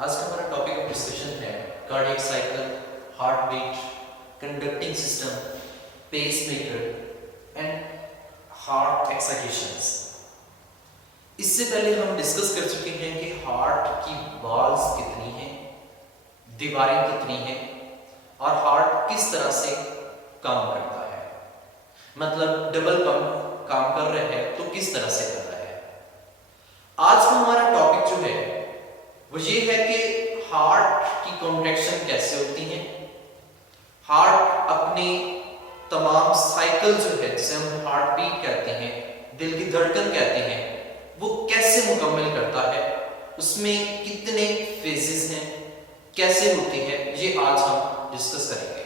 आज का हमारा टॉपिक ऑफ डिस्कशन है cardiac cycle, heart beat, conducting system, pacemaker and heart excitations. इससे पहले हम डिस्कस कर चुके हैं कि हार्ट की वॉल्स कितनी हैं, दीवारें कितनी हैं और हार्ट किस तरह से काम करता है। मतलब डबल पंप काम कर रहे हैं तो किस तरह से कर रहा है। आज का हमारा टॉपिक जो है वो ये है कि हार्ट की कॉन्ट्रैक्शन कैसे होती है, हार्ट अपनी तमाम साइकिल जो है जिसे हम हार्ट बीट कहते हैं, दिल की धड़कन कहते हैं, वो कैसे मुकम्मल करता है, उसमें कितने फेजेस हैं, कैसे होती है, ये आज हम डिस्कस करेंगे।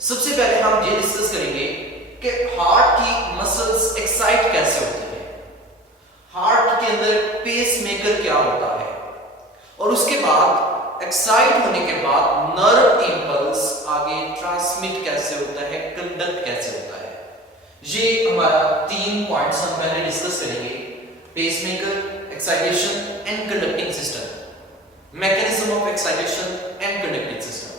सबसे पहले हम ये डिस्कस करेंगे कि हार्ट की मसल्स एक्साइट कैसे होती है, हार्ट के अंदर पेसमेकर क्या होता है और उसके बाद एक्साइट होने के बाद नर्व इंपल्स आगे ट्रांसमिट कैसे होता है, कंडक्ट कैसे होता है। ये हमारा 3 पॉइंट्स हम पहले डिस्कस करेंगे, pacemaker, excitation and conducting system, mechanism of excitation and conducting system.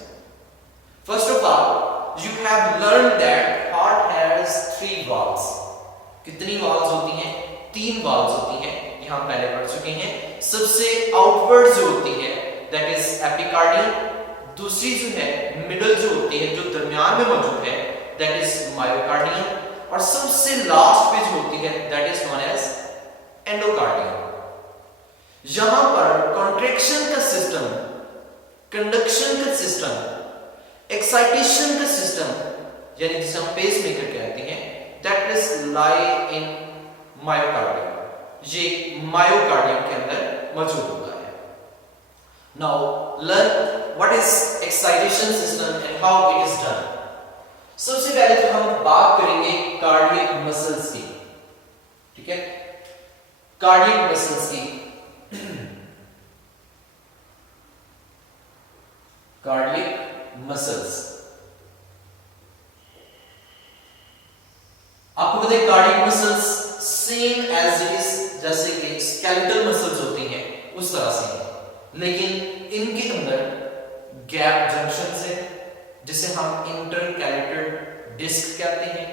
First of all you have learn that heart has 3 walls. कितनी वॉल्स होती हैं? 3 वॉल्स होती हैं, यहां पहले पढ़ चुके हैं। सबसे आउटवर्ड जो होती है दैट इज एपिकार्डियम, दूसरी जो है मिडल जो होती है, जो दरमियान में मौजूद है, दैट इज मायोकार्डियम, और सबसे लास्ट पे जो होती है that is known as endocardium. यहां पर कॉन्ट्रैक्शन का सिस्टम, कंडक्शन का सिस्टम, एक्साइटेशन का सिस्टम यानी जिसे हम पेसमेकर कहते हैं, that is lie in myocardium. ये मायोकार्डियम के अंदर मौजूद होता है। Now learn what is excitation system and how it is done. सबसे पहले तो हम बात करेंगे कार्डियक मसल्स की, ठीक है, कार्डियक मसल्स की। कार्डियक मसल्स, आपको पता है cardiac muscles same as it is जैसे कि स्केलेटल मसल्स होती हैं उस तरह से है, लेकिन इनके अंदर गैप जंक्शंस है जिसे हम इंटरकैलेटेड डिस्क कहते हैं।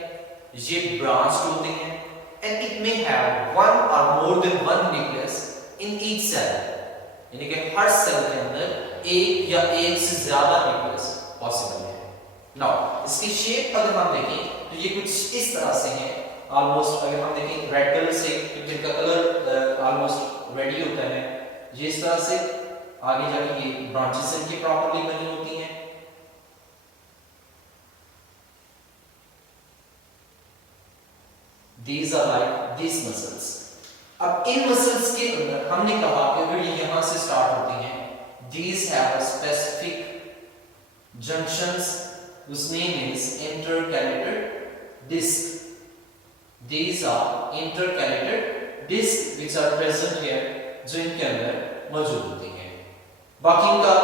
ये ब्रांच होते हैं and it may have one और more than one nucleus in each cell, यानी कि हर सेल के अंदर एक या एक से ज्यादा न्यूक्लियस पॉसिबल है। नाउ इसकी शेप अगर हम देखें तो ये कुछ इस तरह से है ऑलमोस्ट। अगर हम देखें रेड कलर से, जिनका कलर ऑलमोस्ट रेड ही होता है, ये इस तरह से आगे जाके ये ब्रांचेस इनकी प्रॉपर्ली बनी होती हैं। These are like these muscles. अब इन मसल्स के अंदर हमने कहा कि अगर ये यहां से स्टार्ट होती हैं, these have a specific junctions whose name is intercalated disc. These are intercalated discs which are present here, जो इनके अंदर मौजूद होती हैं। बाकी इनका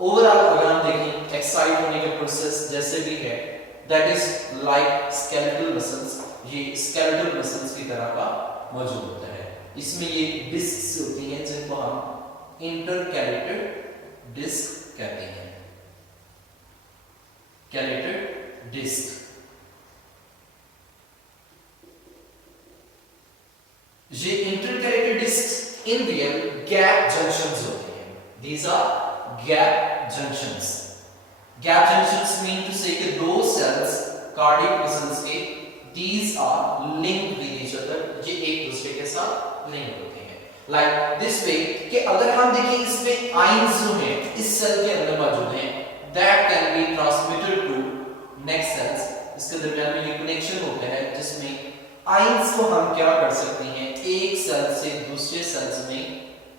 ओवरऑल अगर हम देखें एक्साइट होने का प्रोसेस जैसे भी है, that is like skeletal muscles, ये स्केलेटल मसल्स की तरह का मौजूद होता है। इसमें ये डिस्क्स होती हैं जिनको हम इंटरकैलेटेड डिस्क कहते हैं, कैलेटेड डिस्क। ये intercalated disc in real gap junctions होते हैं। These are gap junctions. Gap junctions mean to say कि दो cells cardiac muscles के these are linked with each other, ये एक दूसरे के साथ लिंक होते हैं। Like this way कि अगर हम देखें इसमें ions जो हैं इस सेल के अंदर मौजूद हैं, that can be transmitted to next cells। इसके दरमियान में ये कनेक्शन होता है जिसमें आयंस को हम क्या कर सकते हैं, एक सेल से दूसरे सेल्स में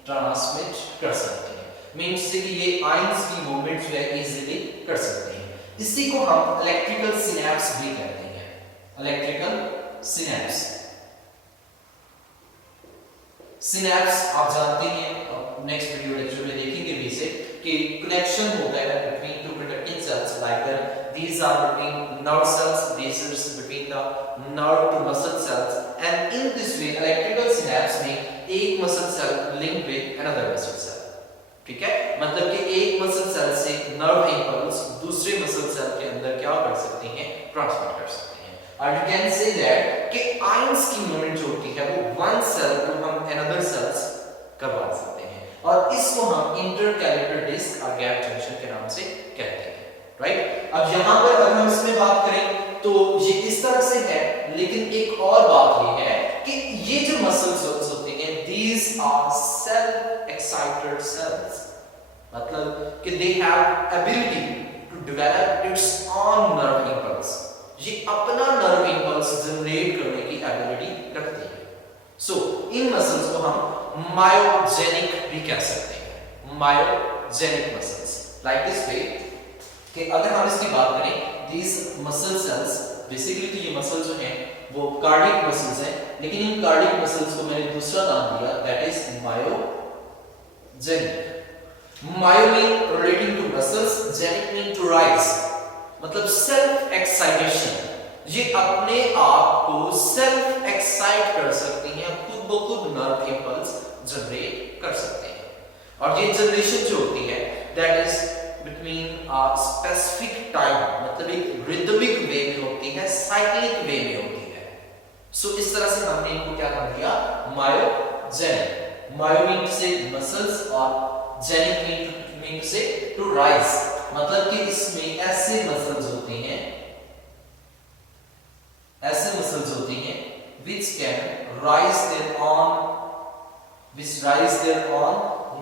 ट्रांसमिट कर सकते हैं। मींस कि ये आयंस की मूवमेंट जो है इजीली कर सकते हैं। इसी को हम इलेक्ट्रिकल सिनेप्स भी कहते हैं, इलेक्ट्रिकल सिनेप्स। सिनेप्स आप जानते हैं, नेक्स्ट वीडियो लेक्चर में देखेंगे भी से कि कनेक्शन होता है between two conducting cells like that. These are between nerve cells, these is between the nerve to muscle cells, and in this way electrical synapse में एक muscle cell linked with another muscle cell। ठीक है, मतलब कि एक muscle cell से nerve impulse दूसरे muscle cell के अंदर क्या कर सकते हैं, ट्रांसमिट कर सकते हैं। और यू कैन से दैट कि आयंस की मूवमेंट जो होती है वो वन सेल टू हम अनदर सेल्स करवा सकते हैं, और इसको हम इंटरकैलेटर डिस्क और गैप जंक्शन के नाम से कहते हैं, राइट। अब यहां पर अगर हम इसमें बात करें तो ये इस तरह से है, लेकिन एक और बात ये है कि ये जो मसल्स होते हैं these are self excited cells, मतलब कि they have ability to develop its own nerve impulse, ये अपना नर्व इंपल्स जनरेट करने की एबिलिटी रखती है। सो इन मसल्स को हम मायोजेनिक भी कह सकते हैं, myogenic muscles, like this way कि अगर हम इसकी बात करें these muscle cells बेसिकली तो ये मसल जो हैं वो कार्डियक मसल्स हैं, लेकिन इन कार्डियक मसल्स को मैंने दूसरा नाम दिया that is myogenic. Myo mean relating to muscles, genic mean to rise, मतलब सेल्फ एक्साइटेशन, ये अपने आप को सेल्फ एक्साइट कर सकती हैं, खुद ब खुद नर्व इंपल्स जनरेट कर सकते हैं, और ये जनरेशन जो होती है that is between specific time, मतलब एक रिदमिक वे में होती है, साइक्लिक वे में होती है। सो इस तरह से हमने इनको क्या कर दिया, मायोजेनिक। मायो मीन से मसल्स और जेनिक मीन से टू राइज, मतलब कि इसमें ऐसे मसल्स होते हैं, ऐसे मसल्स होती हैं which can rise their own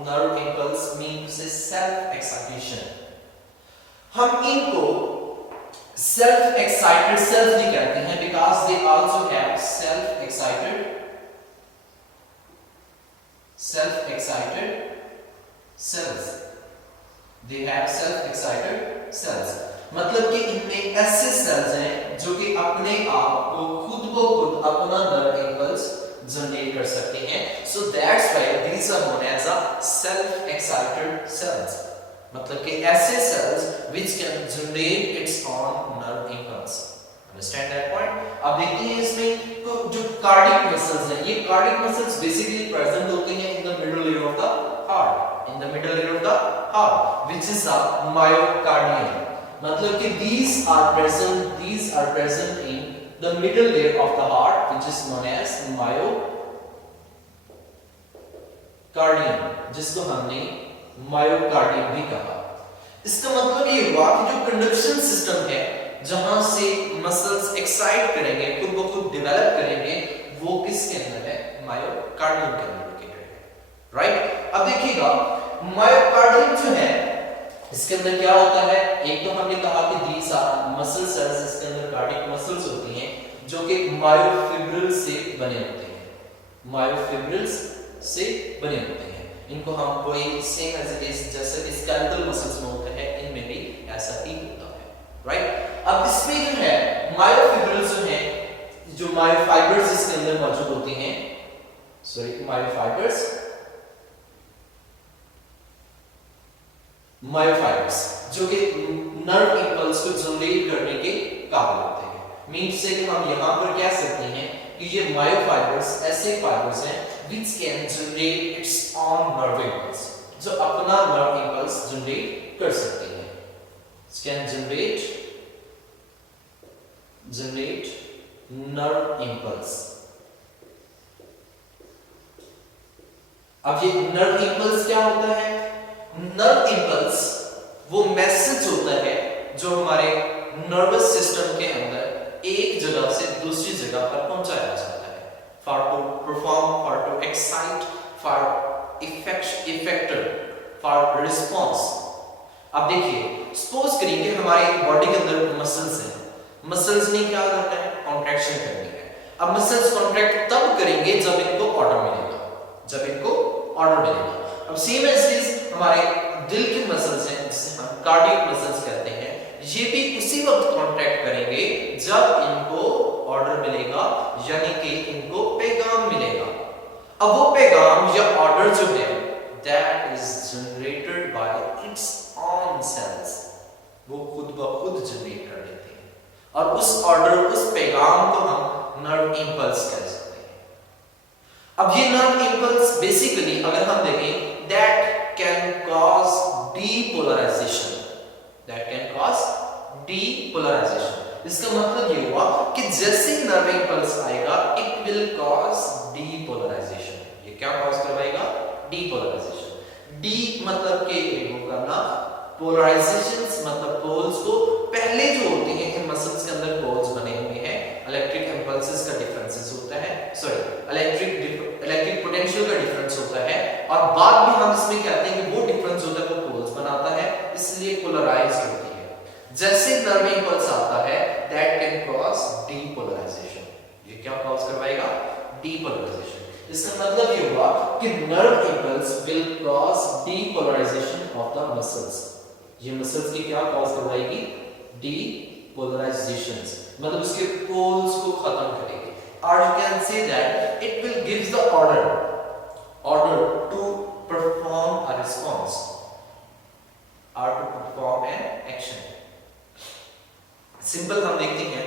nerve impulse, mean to say self excitation। हम इनको self excited cells भी कहते हैं because they also have self excited cells, they have self excited cells, मतलब कि इनमें ऐसे सेल्स हैं जो कि अपने आप को खुद ब खुद अपना नर्व इंपल्स जनरेट कर सकते हैं। So that's why these are known as self excited cells, मतलब कि ऐसे cells which can generate its own nerve impulse. Understand that point. अब देखते हैं इसमें तो जो कार्डियक मसल्स हैं, ये कार्डियक मसल्स बेसिकली प्रेजेंट होते हैं in the middle layer of the heart, in the middle layer of the heart which is the myocardium, मतलब कि these are present in the middle layer of the heart which is known as myocardium, जिसको हमने myocardium भी कहा। इसका मतलब ये हुआ कि जो कंडक्शन सिस्टम है जहां से मसल्स एक्साइट करेंगे, खुद ब खुद डेवलप करेंगे, वो किसके अंदर है, मायोकार्डियम के अंदर लोकेटेड है, राइट। अब देखिएगा मायोकार्डियम जो है इसके अंदर क्या होता है, एक तो हमने कहा कि these are muscle cells, इसके अंदर कार्डियक मसल्स होती हैं जो कि मायोफिब्रिल्स से बने होते हैं, मायोफिब्रिल्स से बने होते हैं। इनको हम वही सेम एज इट इज जैसे स्केलेटल मसल्स में होता है, इनमें भी ऐसा ही होता है, राइट। अब इसमें जो है मायोफिब्रिल्स जो हैं, जो मायोफाइबर्स इसके अंदर मौजूद होती हैं, मायोफाइबर्स जो कि नर्व इंपल्स को जनरेट करने के काबिल होते हैं। मीन से कि हम यहां पर कह सकते हैं कि ये मायोफाइबर्स ऐसे फाइबर्स हैं which can generate its own nerve impulse, जो अपना नर्व इंपल्स जनरेट कर सकते हैं, can generate nerve impulse। अब ये नर्व इंपल्स क्या होता है, नर्व इंपल्स वो मैसेज होता है जो हमारे नर्वस सिस्टम के अंदर एक जगह से दूसरी जगह पर पहुंचाया जाता है, for to perform, for to excite, for effector, for response. अब देखिए सपोज करिए कि हमारी बॉडी के अंदर मसल्स हैं, मसल्स ने क्या करना है, कॉन्ट्रैक्शन करनी है। अब मसल्स कॉन्ट्रैक्ट तब करेंगे जब इनको ऑर्डर मिलेगा, अब सेम एज हमारे दिल के मसल्स हैं जिसे हम कार्डियक मसल्स कहते हैं, ये भी उसी वक्त कॉन्ट्रैक्ट करेंगे जब इनको ऑर्डर मिलेगा, यानी कि इनको पैगाम मिलेगा। अब वो पैगाम या ऑर्डर जो है that is generated by its own cells, वो खुद ब खुद जनरेट कर लेते हैं, और उस ऑर्डर, उस पैगाम को हम नर्व इंपल्स कह सकते हैं। अब ये नर्व इंपल्स बेसिकली अगर हम देखें that can cause depolarization. That can cause depolarization. इसका मतलब ये हुआ कि जैसे नर्व इंपल्स आएगा it will cause depolarization. ये क्या cause करवाएगा? Depolarization. D मतलब के रिमूव करना, polarizations मतलब पोल्स को, पहले जो होते हैं इन मसल्स के अंदर पोल्स बने हुए हैं, इलेक्ट्रिक इंपल्सेस का डिफरेंसेस होता है, इलेक्ट्रिक पोटेंशियल का डिफरेंस होता है, और बाद में हम इसमें कहते हैं कि वो डिफरेंस होता है वो पोल्स बनाता है, इसलिए पोलराइज्ड होती है। जैसे नर्व इंपल्स आता है दैट कैन कॉज डीपोलराइजेशन। ये क्या कॉज करवाएगा? डीपोलराइजेशन। इसका मतलब ये हुआ कि nerve impulse will cause depolarisation of the muscles. ये मसल्स की क्या कॉज करवाएगी? डीपोलराइजेशंस, मतलब उसके पोल्स को खत्म करेगी। और you can say that it will gives the order to perform a response और to perform an action. Simple हम देखते हैं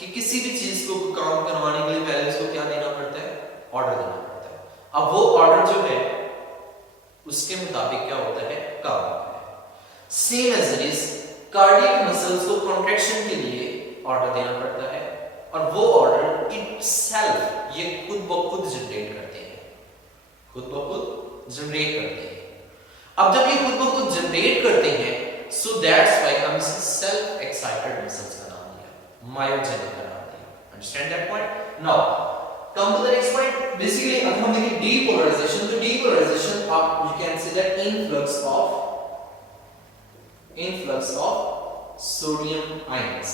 कि किसी भी चीज को काम करवाने के लिए पहले उसको क्या देना पड़ता है? ऑर्डर देना पड़ता है। अब वो ऑर्डर जो है उसके मुताबिक क्या होता है? काम होता है। Same as it is cardiac muscles को कॉन्ट्रैक्शन के लिए ऑर्डर देना पड़ता है, और वो ऑर्डर इटसेल्फ ये खुद ब खुद जनरेट करते हैं, खुद ब खुद जनरेट करते हैं। अब जब ये खुद ब खुद जनरेट करते हैं, सो दैट्स व्हाई हम इसे सेल्फ एक्साइटेड मसल्स का नाम दिया, मायोजेनिक का नाम दिया। Understand that point? Now come to the next point. Basically अगर हम देखें डीपोलराइजेशन, तो डीपोलराइजेशन आप you can say that influx of sodium ions,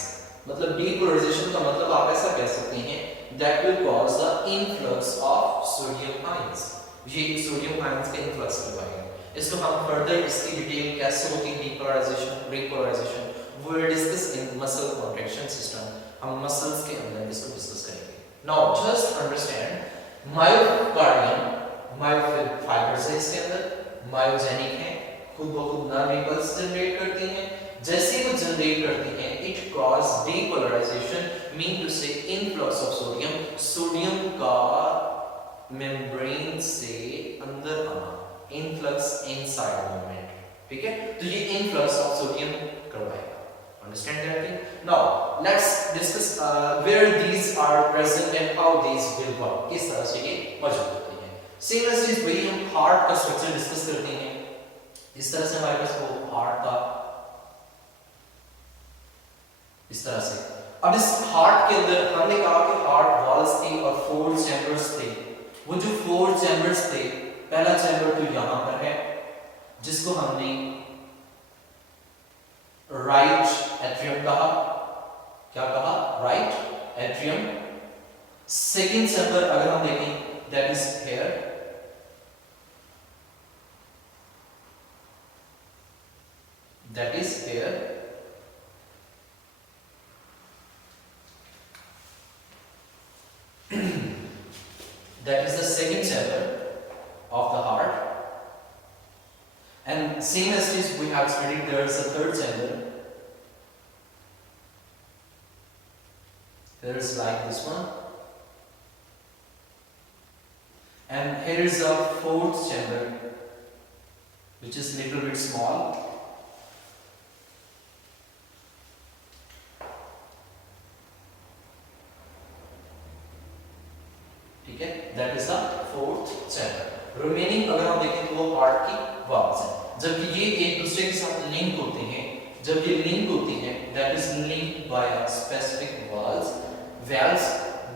मतलब डीपोलराइजेशन का मतलब आप ऐसा कह सकते हैं that will cause the influx of sodium ions. ये सोडियम आयंस का इनफ्लक्स करवाएगा। इसको हम फर्दर इसकी डिटेल कैसे होती है डीपोलराइजेशन, रिपोलराइजेशन, वो will discuss in muscle contraction system. हम मसल्स के अंदर इसको डिस्कस करेंगे। नाउ जस्ट अंडरस्टैंड मायोकार्डियम, मायोफाइबर्स है इसके अंदर, मायोजेनिक है, खुद ब खुद नर्व इंपल्स जनरेट करती हैं। जैसे वो जनरेट करती हैं it cause depolarisation, mean to say influx of sodium, sodium का मेम्ब्रेन से अंदर आना, इनफ्लक्स इनसाइड मूवमेंट, ठीक है? तो ये इनफ्लक्स ऑफ सोडियम करवाएगा। Understand that thing? Now let's discuss where these are present and how these will work, किस तरह से ये मौजूद होती हैं। सेम एज इज वही हम हार्ट का स्ट्रक्चर डिस्कस करते हैं। इस तरह से हमारे पास वो हार्ट का इस तरह से। अब इस हार्ट के अंदर हमने कहा कि हार्ट वॉल्स थी और 4 चैम्बर्स थे। वो जो 4 चैम्बर्स थे, पहला चैम्बर तो यहां पर है जिसको हमने राइट एट्रियम कहा। क्या कहा? Right atrium. सेकंड चैम्बर अगर हम देखें that is here, that is here, that is the second chamber of the heart, and same as this we have studied there is a third chamber, there is like this one, and here is a fourth chamber which is little bit small. That is the fourth chamber. Remaining अगर हम देखें तो वो heart की valves हैं। जब ये एक दूसरे के साथ लिंक होते हैं, जब ये लिंक होती हैं, that is linked by a specific valves.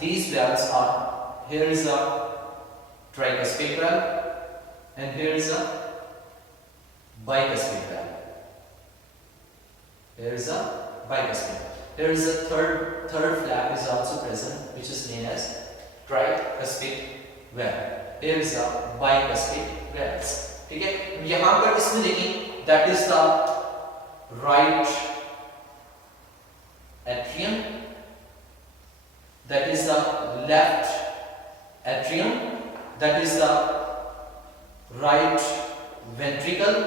These valves are, here is a tricuspid valve and here is a bicuspid valve. Here is a bicuspid. Here is a third flap is also present, which is known as tricuspid valve. Here is a bicuspid valves. ठीक है? यहां पर इसमें देखिए that is the right atrium, that is the left atrium, that is the right ventricle,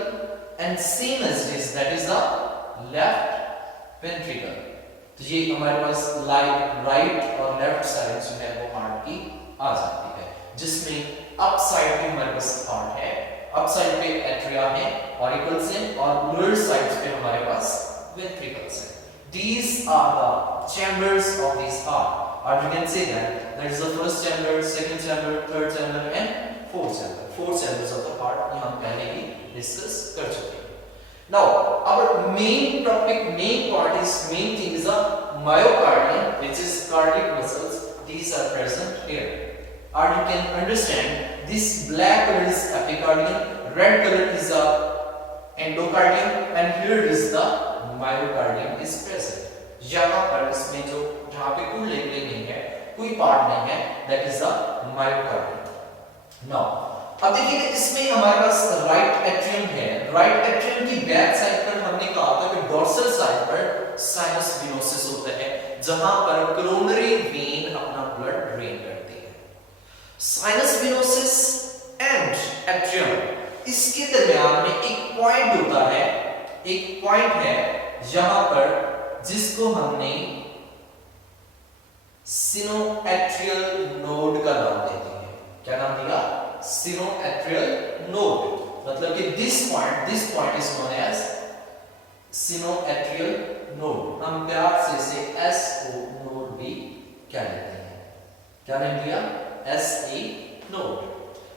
and same as this that is the left ventricle. तो ये हमारे पास right और लेफ्ट साइड जो है वो हार्ट की आ जाती है, जिसमें अप साइड में हमारे पास हार्ट है अप साइड पे एट्रिया है, ऑरिकल्स हैं, और लोअर साइड्स पे हमारे पास वेंट्रिकल्स हैं. These are the chambers of this heart. Or you can say that there is the first chamber, second chamber, third chamber and fourth chamber. Four chambers of the heart ये हम पहले ही discuss कर चुके हैं. Now our main topic, main thing is a myocardium, which is cardiac muscles. These are present here. Or you can understand this black color is epicardium, red color is the endocardium, and here is the myocardium is present. यहाँ पर इसमें जो जहाँ पे कोई leg नहीं है, कोई पार्ट नहीं है, that is the myocardium. Now अब देखिए इसमें हमारे पास राइट एट्रियम है. राइट एट्रियम की बैक साइड पर हमने कहा था कि डोर्सल साइड पर साइनस विनोसिस होता है, जहां पर कोरोनरी वेन अपना ब्लड ड्रेन करती है. साइनस विनोसिस एंड एट्रियम इसके दरमियान में एक पॉइंट होता है, एक पॉइंट है यहां पर जिसको हमने सिनोएट्रियल नोड का नाम देते हैं. क्या नाम दिया? Sinoatrial node. मतलब कि this point is known as sinoatrial node. हम प्यार से इसे एसओ नोड भी क्या लेते हैं? क्या नाम दिया? SA node.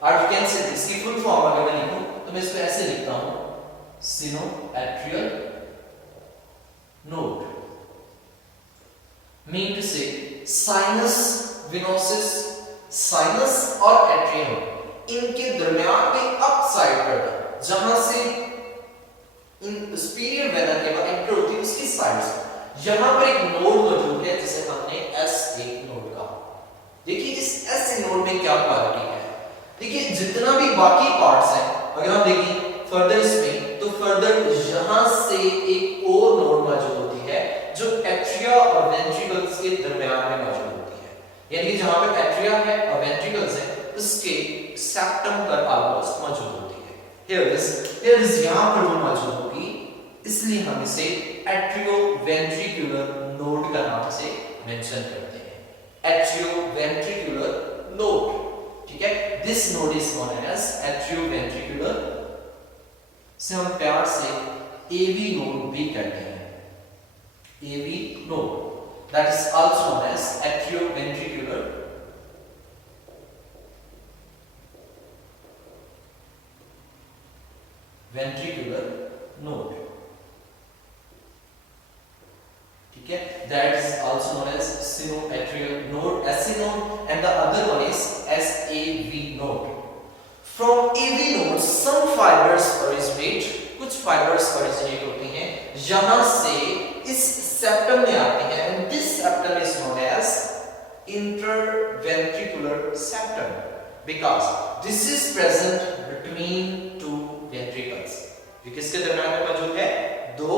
और यू कैन से दिस की फुल फॉर्म अगर मैं लिखूं तो मैं इसको ऐसे लिखता हूं, sinoatrial node. Mean to say sinus venosus, sinus और atrium इनके दरमियान में अप साइड पर जहां से इन सुपीरियर वेना के बाद एंटर होती है उसकी साइड से यहां पर एक नोड मौजूद है जिसे हमने S1 नोड कहा. देखिए इस S1 नोड में क्या क्वालिटी है. देखिए जितना भी बाकी पार्ट्स हैं अगर हम देखें फर्दर इसमें तो फर्दर यहां से एक और नोड मौजूद होती है जो एट्रिया और वेंट्रिकल्स के दरमियान में मौजूद होती है. यानी जहां पे एट्रिया है और वेंट्रिकल्स है उसके सेप्टम पर ऑलमोस्ट मौजूद होती है. हियर इज यहां पर वो मौजूद होगी, इसलिए हम इसे एट्रियोवेंट्रिकुलर नोड का नाम से मेंशन करते हैं. Atrioventricular node. ठीक है, this node is known as atrioventricular से हम प्यार से AV नोड भी कहते हैं. AV node, that is also known as atrioventricular node. ठीक है, that is also known as sinoatrial node, SC node, and the other one is SAV node. From AV nodes some fibers originate, कुछ fibers originate होती हैं यहां से इस septum में आती है, and this septum is known as interventricular septum because this is present between two ventricles. ये किसके दरमियान में मौजूद है? दो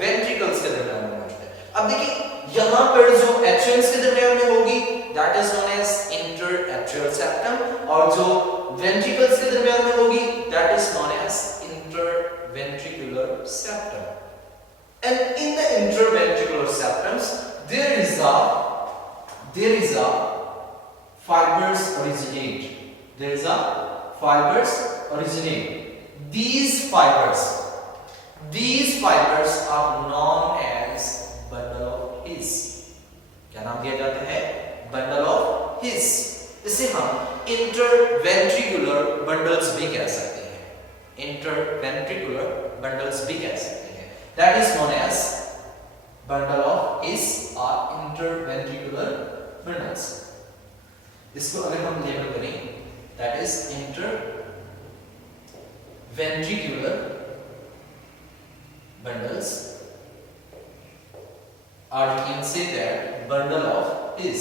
वेंट्रिकल्स के दरमियान में मौजूद है. अब देखिए यहां पर जो एट्रियम्स के दरमियान में होगी that is known as interatrial septum, और जो वेंट्रिकल्स के दरमियान में होगी that is known as interventricular septum. And in the interventricular septums there is a fibers originate. There is a fibers originate. These fibers are known as bundle of His. क्या नाम दिया जाता है? Bundle of His. इसे हम interventricular bundles भी कह सकते हैं. Interventricular bundles भी कह सकते हैं. That is known as bundle of His or interventricular bundles. इसको अगर हम लेबल करें that is interventricular bundles, or you can say that bundle of His.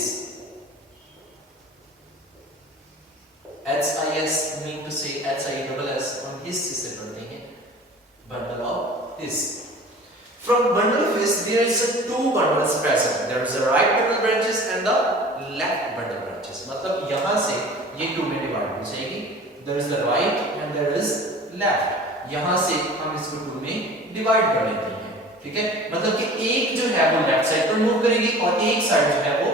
HIS mean to say HISS on His से पढ़ते हैं bundle of His. From bundle of His there is two bundles present. There is the right bundle branches and the left bundle branches. मतलब यहाँ से ये two में divide हो जाएगी. There is the right and there is left. यहाँ से हम इसको two में डिवाइड कर लेते हैं. ठीक है, मतलब कि एक जो है वो लेफ्ट साइड पर मूव करेगी और एक साइड जो है वो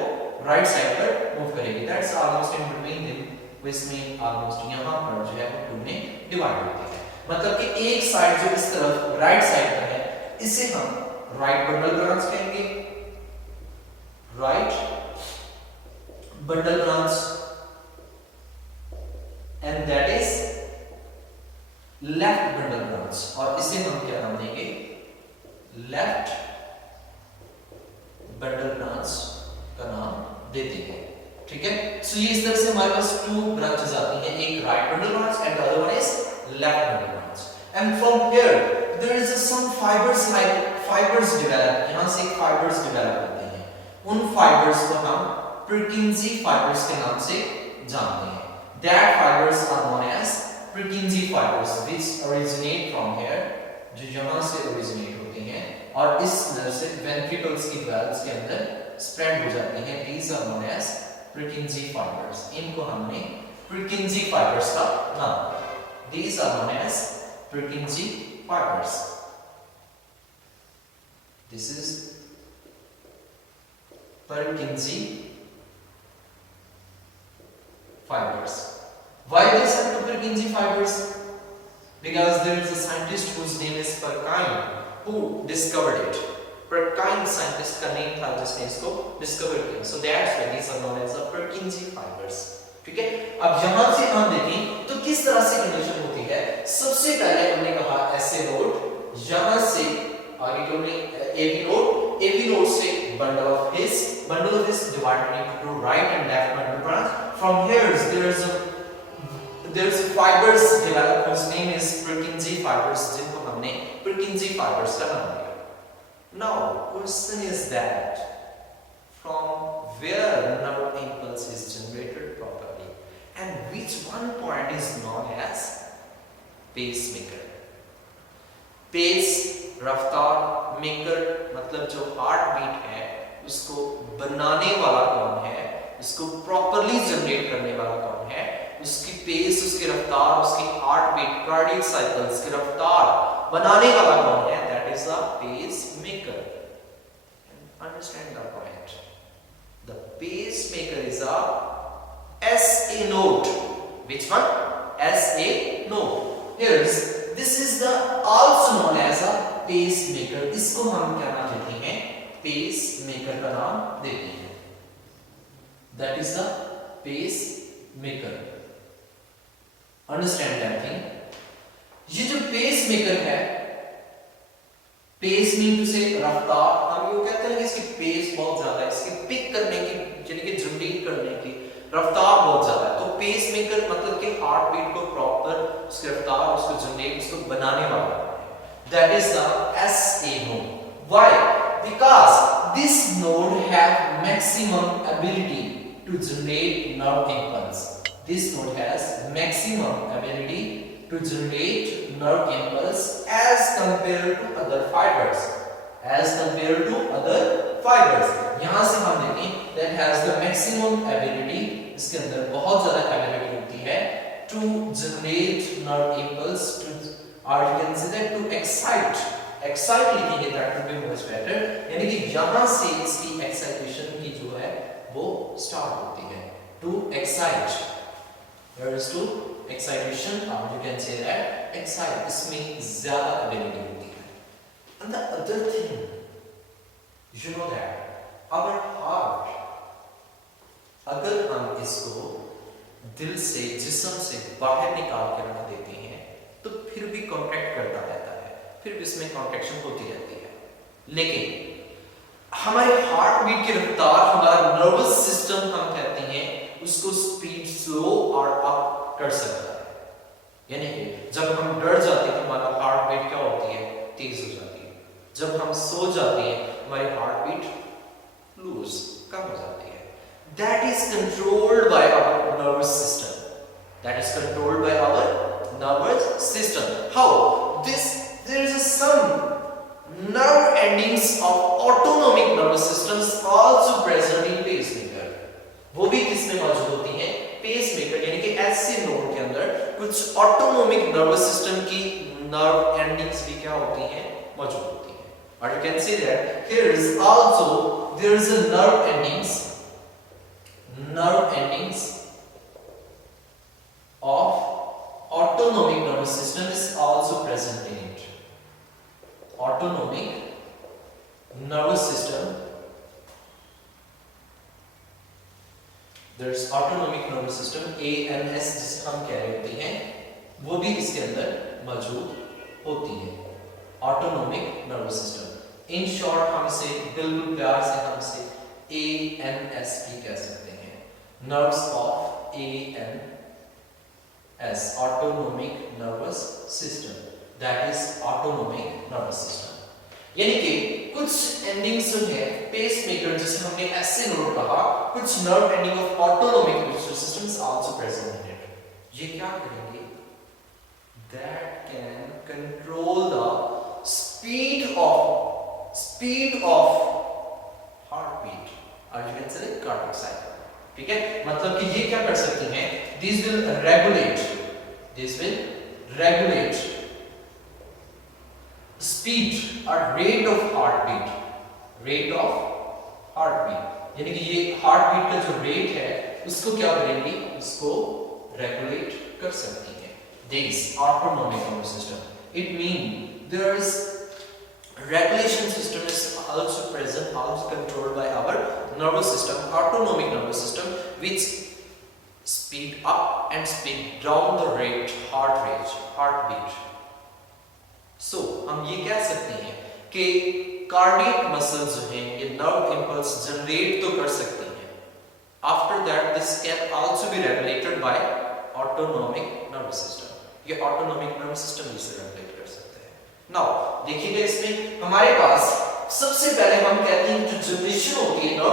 राइट साइड पर मूव करेगी. That's almost in between them. इसमें ऑलमोस्ट यहाँ पर जो है वो two में डिवाइड होती है. मतलब कि एक साइड जो इस तरफ राइट साइड का है इसे हम राइट बंडल ब्रांच कहेंगे, right bundle branch, and that is left bundle branch, और इसे हम क्या नाम देंगे, लेफ्ट बंडल ब्रांच का नाम देते हैं। ठीक है, सो ये इस तरह से हमारे पास टू ब्रांचेस आती हैं, एक right bundle branch and the other one is left bundle branch. And from here there is some fibers, like fibers develop, यहां से फाइबर्स डेवलप होते हैं, उन फाइबर्स को हम Purkinje फाइबर्स के नाम से जानते हैं। That fibers are known as Purkinje fibers which originate from here, जो यहां से ओरिजिनेट होते हैं और इस तरह से वेंट्रिकल्स की वेल्स के अंदर स्प्रेड हो जाते हैं। these are known as Purkinje fibers, इनको हमने Purkinje fibers का नाम दिया। these are known as Purkinje fibers, this is Purkinje fibers. Why this are Purkinje fibers? Because there is a scientist whose name is Purkinje who discovered it. Purkinje scientist का name था जिसने इसको discover किया, so that's why these are known as the Purkinje fibers। ठीक है, अब यहां से हम देखें तो किस तरह से कंडीशन होती है। सबसे पहले हमने कहा ऐसे नोड, यहां से आगे क्यों नहीं AB node से bundle of his divided into right and left bundle branch। From here there's fibers developed whose name is Purkinje fibers, जिनको हमने Purkinje fibers का नाम दिया। Now question is that from where nerve impulse is generated properly and which one point is known as pacemaker। Pace रफ्तार, maker मतलब जो heart beat है उसको बनाने वाला कौन है, उसको प्रॉपर्ली जनरेट करने वाला कौन है, उसकी पेस, उसकी रफ्तार, उसकी हार्ट बीट, कार्डियक साइकिल्स की रफ्तार बनाने वाला कौन है, that is the pacemaker. Understand the point, the pacemaker is a SA node। which one? SA node। here's this is the also known as a pacemaker, इसको हम क्या नाम देते हैं, pacemaker का नाम देते हैं, that is the pacemaker। understand that thing। ये जो pacemaker है, pace मीन टू से रफ्तार, हम ये कहते हैं कि इसकी पेस बहुत ज्यादा है, इसकी पिक करने की यानी कि जनरेट करने की रफ्तार बहुत ज्यादा है, तो पेस मेकर मतलब कि हार्ट बीट को प्रॉपर उसकी रफ्तार, उसको जनरेट, उसको बनाने वाला है, that is the SA node। Why? Because this node have maximum ability to generate nerve impulse. This node has maximum ability to generate nerve impulse as compare to other fibers, as compare to other fibers. यहां से हम देखें that has the maximum ability, इसके अंदर बहुत ज्यादा ability होती है to generate nerve impulse to, or you can say that to excite लिखेंगे that would be much better, यानी कि यहां से इसकी एक्साइटेशन की जो है वो स्टार्ट होती है, to excite, there is to excitation, or you can say that excite, इसमें ज्यादा एबिलिटी होती है। and the other thing you know that our heart, अगर हम इसको दिल से, जिस्म से बाहर निकाल के रख देते हैं तो फिर भी कॉन्ट्रैक्ट करता रहता है, फिर भी इसमें कॉन्ट्रैक्शन होती रहती है, लेकिन हमारे हार्ट बीट की रफ्तार, हमारा नर्वस सिस्टम हम कहते हैं उसको स्पीड स्लो और अप कर सकता है। यानी कि जब हम डर जाते हैं हमारा हार्ट बीट क्या होती है, तेज हो जाती है, जब हम सो जाते हैं हमारी हार्ट बीट लूज, कम हो जाती है। That is controlled by our nervous system. That is controlled by our nervous system. How? There is some nerve endings of autonomic nervous systems also present in pacemaker. वो भी किसमें मौजूद होती हैं, pacemaker, यानी कि SA node के अंदर कुछ autonomic nervous system की nerve endings भी क्या होती हैं, मौजूद होती हैं। और you can see that here is also there is a nerve endings of autonomic nervous system is also present in it. Autonomic nervous system, there is autonomic nervous system, ANS जिसे हम कह रहे होते हैं, वो भी इसके अंदर मौजूद होती है. Autonomic nervous system, in short हम इसे बिल्कुल प्यार से हम इसे ANS भी कह सकते हैं. Nerves of ANS, autonomic nervous system, that is autonomic nervous system. यानी कि कुछ एंडिंग्स जो है पेस मेकर जिसे हमने ऐसे नोट कहा, कुछ nerve ending of autonomic nervous systems also present in it. ये क्या करेंगे? That can control the speed of heartbeat, or you can say cardiac cycle. ठीक है, मतलब कि ये क्या कर सकती हैं? These will regulate speed or rate of heartbeat. यानी कि ये heartbeat का जो rate है उसको क्या करेंगी? उसको regulate कर सकती हैं. This autonomic nervous system. It means there is regulation system is also present, also controlled by our nervous system, autonomic nervous system, which speed up and speed down the heartbeat. So हम ये कह सकते हैं कि cardiac muscles जो हैं ये nerve impulse generate तो कर सकती हैं. After that this can also be regulated by autonomic nervous system. ये ऑटोनोमिक नर्वस सिस्टम इसे रेगुलेट कर सकते हैं. नाउ देखिएगा, इसमें हमारे पास सबसे पहले हम कहते हैं जो जनरेशन होती है